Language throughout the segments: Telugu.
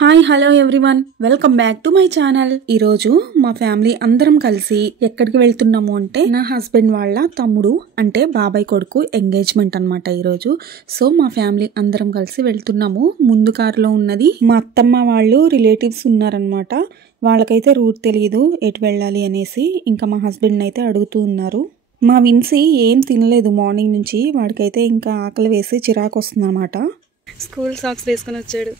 Hi hello everyone, welcome back to my channel. ఈరోజు మా ఫ్యామిలీ అందరం కలిసి ఎక్కడికి వెళ్తున్నాము అంటే నా హస్బెండ్ వాళ్ళ తమ్ముడు అంటే బాబాయ్ కొడుకు ఎంగేజ్మెంట్ అనమాట ఈరోజు. సో మా ఫ్యామిలీ అందరం కలిసి వెళ్తున్నాము. ముందు కారులో ఉన్నది మా అత్తమ్మ వాళ్ళు రిలేటివ్స్ ఉన్నారనమాట. వాళ్ళకైతే రూట్ తెలియదు ఎటు వెళ్ళాలి అనేసి ఇంకా మా హస్బెండ్ అయితే అడుగుతూ ఉన్నారు. మా విన్సీ ఏం తినలేదు మార్నింగ్ నుంచి, వాడికైతే ఇంకా ఆకలి వేసి చిరాకు వస్తుంది అనమాట. స్కూల్ సాక్స్ వేసుకొని వచ్చాడు.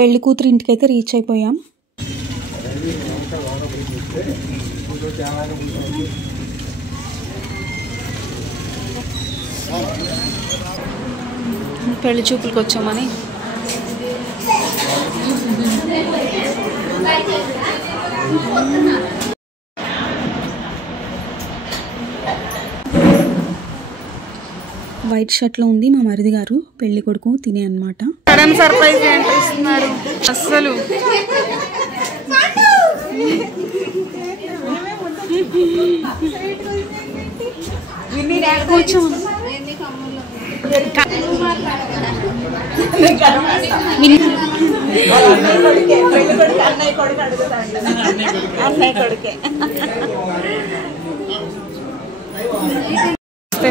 పెళ్లి కూతురు ఇంటికైతే రీచ్ అయిపోయాం. పెళ్లి చూపులకు వచ్చామని వైట్ షర్ట్ లో ఉంది మా మరిది గారు, పెళ్లి కొడుకు తినే అన్నమాట. సడన్ సర్ప్రైజ్ ఇస్తున్నారు అస్సలు.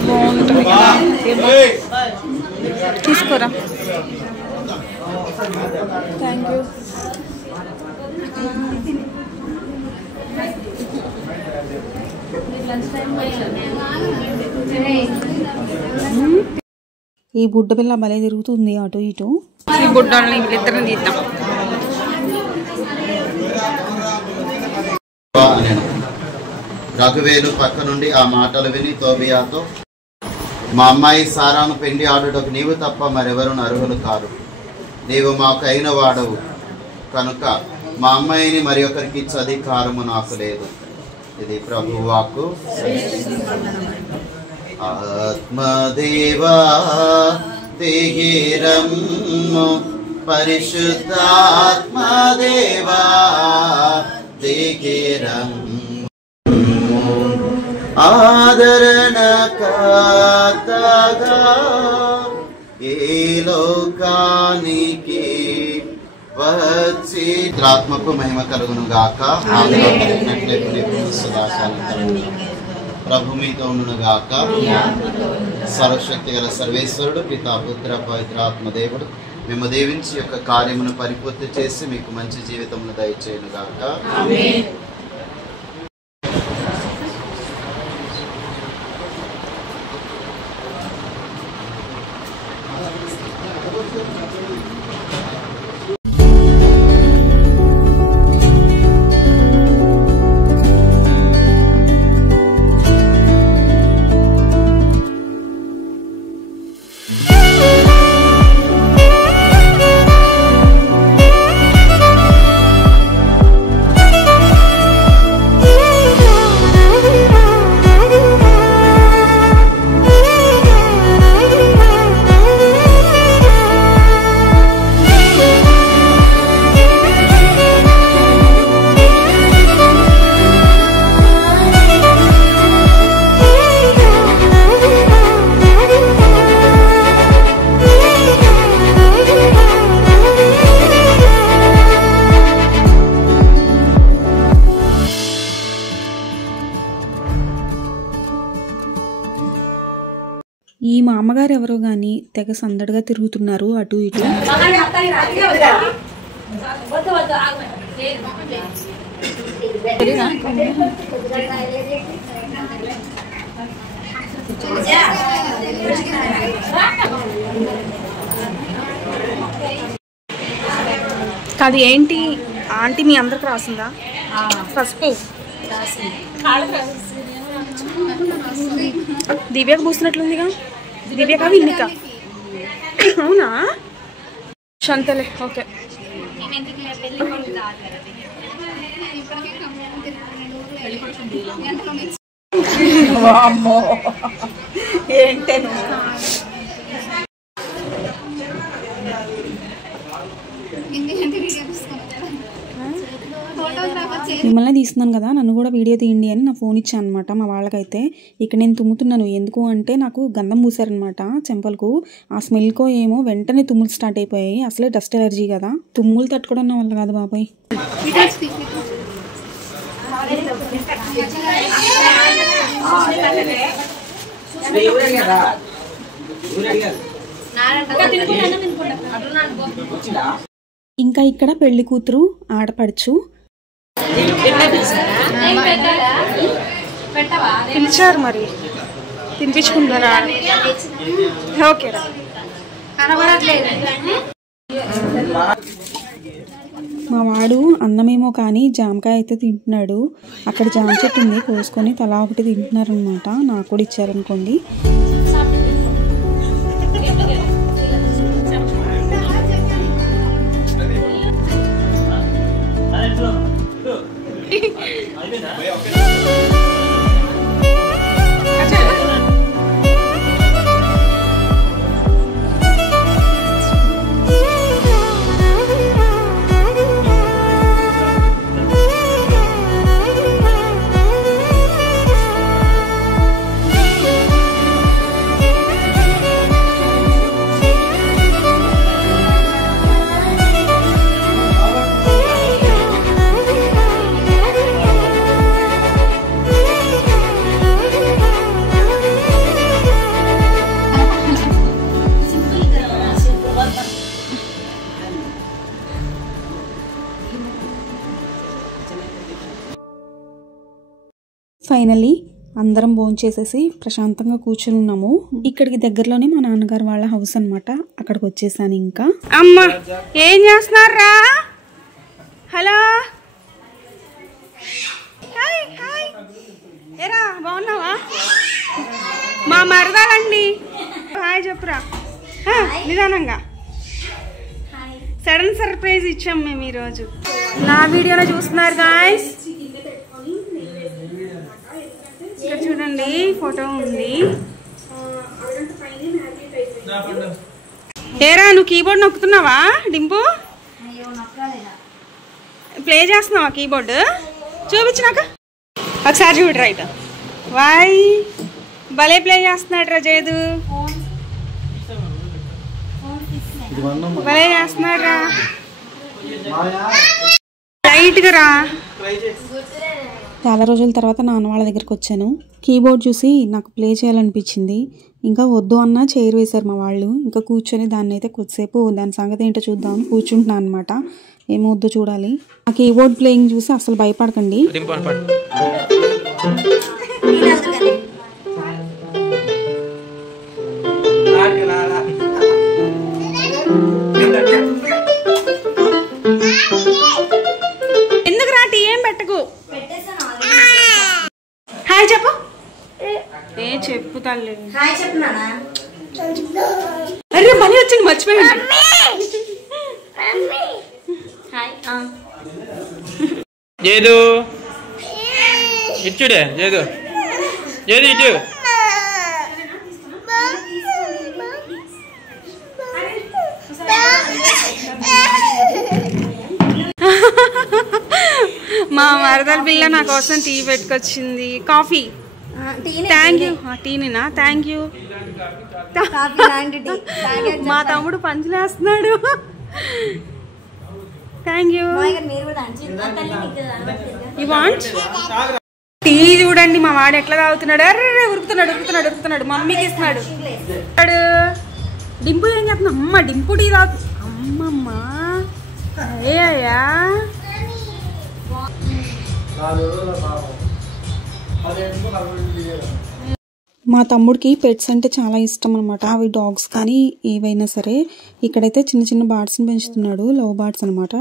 బాగుంటుంది తీసుకోరా. Thank you. ఈ బుడ్డ పిల్ల భలే తిరుగుతుంది అటు ఇటు. ఈ బుడ్డల్ని వీళ్ళిద్దరిని తీద్దాం. రఘువేలు పక్క నుండి ఆ మాటలు విని తోబియాతో, మా అమ్మాయి సారాను పెండి ఆడుటకు నీవు తప్ప మరెవరు అర్హులు కారు. నీవు మాకు అయిన వాడవు కనుక మా అమ్మాయిని మరి ఒకరికి ఇచ్చే అధికారము నాకు లేదు. ఇది ప్రభు వాక్కు. ఆత్మదేవా దిగిరమ్ము, పరిశుద్ధాత్మదేవా దిగిరమ్ము, ఆదరణ కర్తగా ఈ లోకానికి వచ్చి ఆత్మకు మహిమ కలుగును గాక. ఆదిలో కలిగినట్లే సదాకాలం కలుగును. ప్రభు మీతో ఉండును గాక. సర్వశక్తి గల సర్వేశ్వరుడు పితా పుత్ర పవిత్రాత్మ దేవుడు మేము దీవించి యొక్క కార్యమును పరిపూర్తి చేసి మీకు మంచి జీవితమును దయచేయును గాక. ఈ మా అమ్మగారు ఎవరో గాని తెగ సందడిగా తిరుగుతున్నారు అటు ఇటు. అది ఏంటి ఆంటీ మీ అందరికి రాసిందా? పసుపు దివ్యకు పూసినట్లుందిగా. దివ్యక విన్నిక అవునా? శంతలే ఓకే. ఏంటే మిమ్మల్ని తీస్తున్నాను కదా, నన్ను కూడా వీడియో తీయండి అని నా ఫోన్ ఇచ్చాను అనమాట మా వాళ్ళకైతే. ఇక్కడ నేను తుమ్ముతున్నాను, ఎందుకు అంటే నాకు గంధం పూసారనమాట చెంపలకు. ఆ స్మెల్కో ఏమో వెంటనే తుమ్ములు స్టార్ట్ అయిపోయాయి. అసలే డస్ట్ ఎలర్జీ కదా, తుమ్ములు తట్టుకోవడం నా వల్ల కాదు బాబాయ్. ఇంకా ఇక్కడ పెళ్లి కూతురు ఆడపడుచు పిలిచారు, మరి తినిపించుకుంటారా? ఓకేరా. మా వాడు అన్నమేమో కానీ జామకాయ అయితే తింటున్నాడు. అక్కడ జామ చెట్టు ఉంది, కోసుకొని తలా ఒకటి తింటున్నారు అనమాట. నాకు కూడా ఇచ్చారనుకోండి. ఫైనల్లీ అందరం భోంచేసేసి ప్రశాంతంగా కూర్చుని ఉన్నాము. ఇక్కడికి దగ్గరలోనే మా నాన్నగారు వాళ్ళ హౌస్ అనమాట. అక్కడికి వచ్చేసాను. ఇంకా అమ్మ ఏం చేస్తున్నారా? Hello, hi hi. ఏరా బాగున్నావా? మా మరదాలండి. హాయ్ చెప్పురా నిదానంగా. సడన్ సర్ప్రైజ్ ఇచ్చాం మేము ఈరోజు. నా వీడియోలో చూస్తున్నారు గాయ్స్. ఇక్కడ చూడండి ఫోటో ఉంది. ఏరా నువ్వు కీబోర్డ్ నొక్కుతున్నావా డింపు? ప్లే చేస్తున్నావా కీబోర్డ్? చూపించినాక ఒకసారి చూడు. రైట్ వాయ్ భలే ప్లే చేస్తున్నాడు రా జేదు, భలే చేస్తున్నాడు రా. లైట్గా రా. చాలా రోజుల తర్వాత నాన్న వాళ్ళ దగ్గరికి వచ్చాను. కీబోర్డ్ చూసి నాకు ప్లే చేయాలనిపించింది. ఇంకా వద్దు అన్న చైర్ వేశారు మా వాళ్ళు. ఇంకా కూర్చొని దాన్ని అయితే కొద్దిసేపు దాని సంగతి ఏంటో చూద్దామని కూర్చుంటున్నాను అనమాట. ఏమో వద్దు చూడాలి. ఆ కీబోర్డ్ ప్లేయింగ్ చూసి అసలు భయపడకండి. ఎందుకు రా టీ ఏం పెట్టకు. హాయ్ చెప్పు. ఏ చెప్పు తల్లి. అరే మనీ వచ్చింది మర్చిపోయింది. జేదు ఇచ్చుడే, జేదు జేదు ఇచ్చు. మా మరదల పిల్ల నా కోసం టీ పెట్టుకొచ్చింది. కాఫీ. Thank you. టీనేనా? Thank you. మా తమ్ముడు పంచులేస్తున్నాడు. Thank you. You want tea? చూడండి మా వాడు ఎట్లా తాగుతున్నాడు. అర్రే ఉరుకుతున్నాడు ఉరుకుతున్నాడు ఉరుకుతున్నాడు. మమ్మీకి ఇస్తున్నాడు. డింపు ఏం చేస్తున్నా? అమ్మ డింపు టీ తాగు. అమ్మమ్మ అయ్యా. మా తమ్ముడికి పెట్స్ అంటే చాలా ఇష్టం అనమాట. అవి డాగ్స్ కానీ ఏవైనా సరే. ఇక్కడైతే చిన్న చిన్న బర్డ్స్ని పెంచుతున్నాడు. లవ్ బర్డ్స్ అనమాట.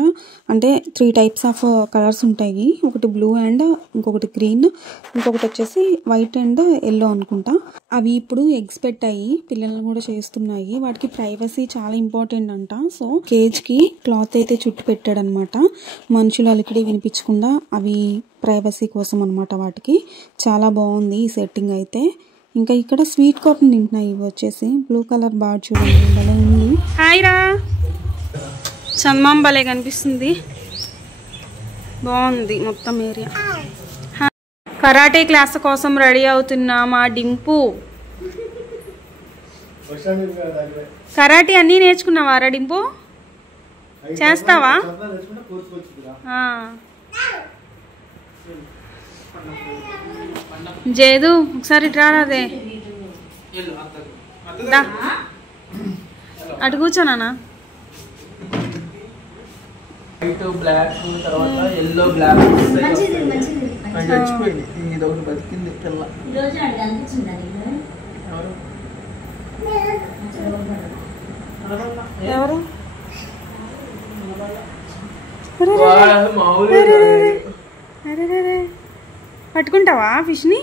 అంటే 3 టైప్స్ ఆఫ్ కలర్స్ ఉంటాయి. ఒకటి బ్లూ అండ్ ఇంకొకటి గ్రీన్, ఇంకొకటి వచ్చేసి వైట్ అండ్ ఎల్లో అనుకుంటా. అవి ఇప్పుడు ఎగ్స్ పెట్టాయి, పిల్లలను కూడా చేస్తున్నాయి. వాటికి ప్రైవసీ చాలా ఇంపార్టెంట్ అంట. సో కేజ్కి క్లాత్ అయితే చుట్టు పెట్టాడు అనమాట. మనుషులు అలికిడి వినిపించకుండా. అవి ప్రైవసీ కోసం అనమాట. వాటికి చాలా బాగుంది ఈ సెట్టింగ్ అయితే. ఇంకా ఇక్కడ స్వీట్ కార్న్ తింటున్నాయి. ఇవి వచ్చేసి బ్లూ కలర్ బార్డ్ చూడండి, భలే ఉంది. హాయ్ రా. చందమామ భలే కనిపిస్తుంది, బాగుంది మొత్తం ఏరియా. కరాటే క్లాస్ కోసం రెడీ అవుతున్నా మా డింపు. కరాటే అన్నీ నేర్చుకున్నావారా డింపు? చేస్తావా? జేదు ఒకసారి రారాదే, అటు కూర్చోనా. వైట్ బ్లాక్ తర్వాత ఎల్లో బ్లాక్ చచ్చిపోయింది. ఇది ఒకటి బతికింది పిల్ల. ఎవరు? పట్టుకుంటావా ఫిష్ని?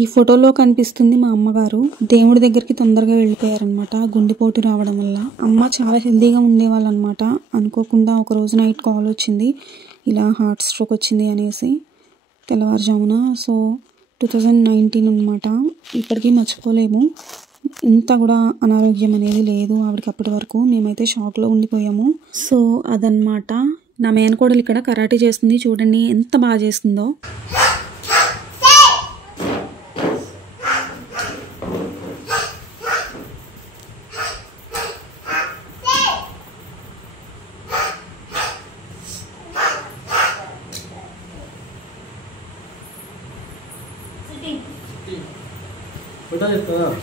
ఈ ఫోటోలో కనిపిస్తుంది మా అమ్మగారు. దేవుడి దగ్గరికి తొందరగా వెళ్ళిపోయారనమాట, గుండెపోటు రావడం వల్ల. అమ్మ చాలా హెల్దీగా ఉండేవాళ్ళు అనమాట. అనుకోకుండా ఒక రోజు నైట్ కాల్ వచ్చింది, ఇలా హార్ట్ స్ట్రోక్ వచ్చింది అనేసి, తెల్లవారుజామున. సో 2019 అనమాట. ఇప్పటికీ మర్చిపోలేము. ఇంత కూడా అనారోగ్యం అనేది లేదు ఆవిడకి అప్పటి వరకు. మేమైతే షాక్లో ఉండిపోయాము. సో అదనమాట. నా మేనకోడలు ఇక్కడ కరాటే చేస్తుంది, చూడండి ఎంత బాగా చేస్తుందో.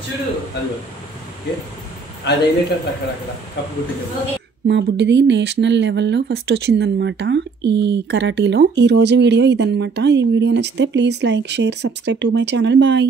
చూడు అదైతే అక్కడక్కడ కప్పు గుర్తు. మా బుడ్డిది నేషనల్ లెవెల్లో ఫస్ట్ వచ్చిందనమాట ఈ కరాటీలో. ఈ రోజు వీడియో ఇదనమాట. ఈ వీడియో నచ్చితే please like, share, subscribe to my channel. Bye.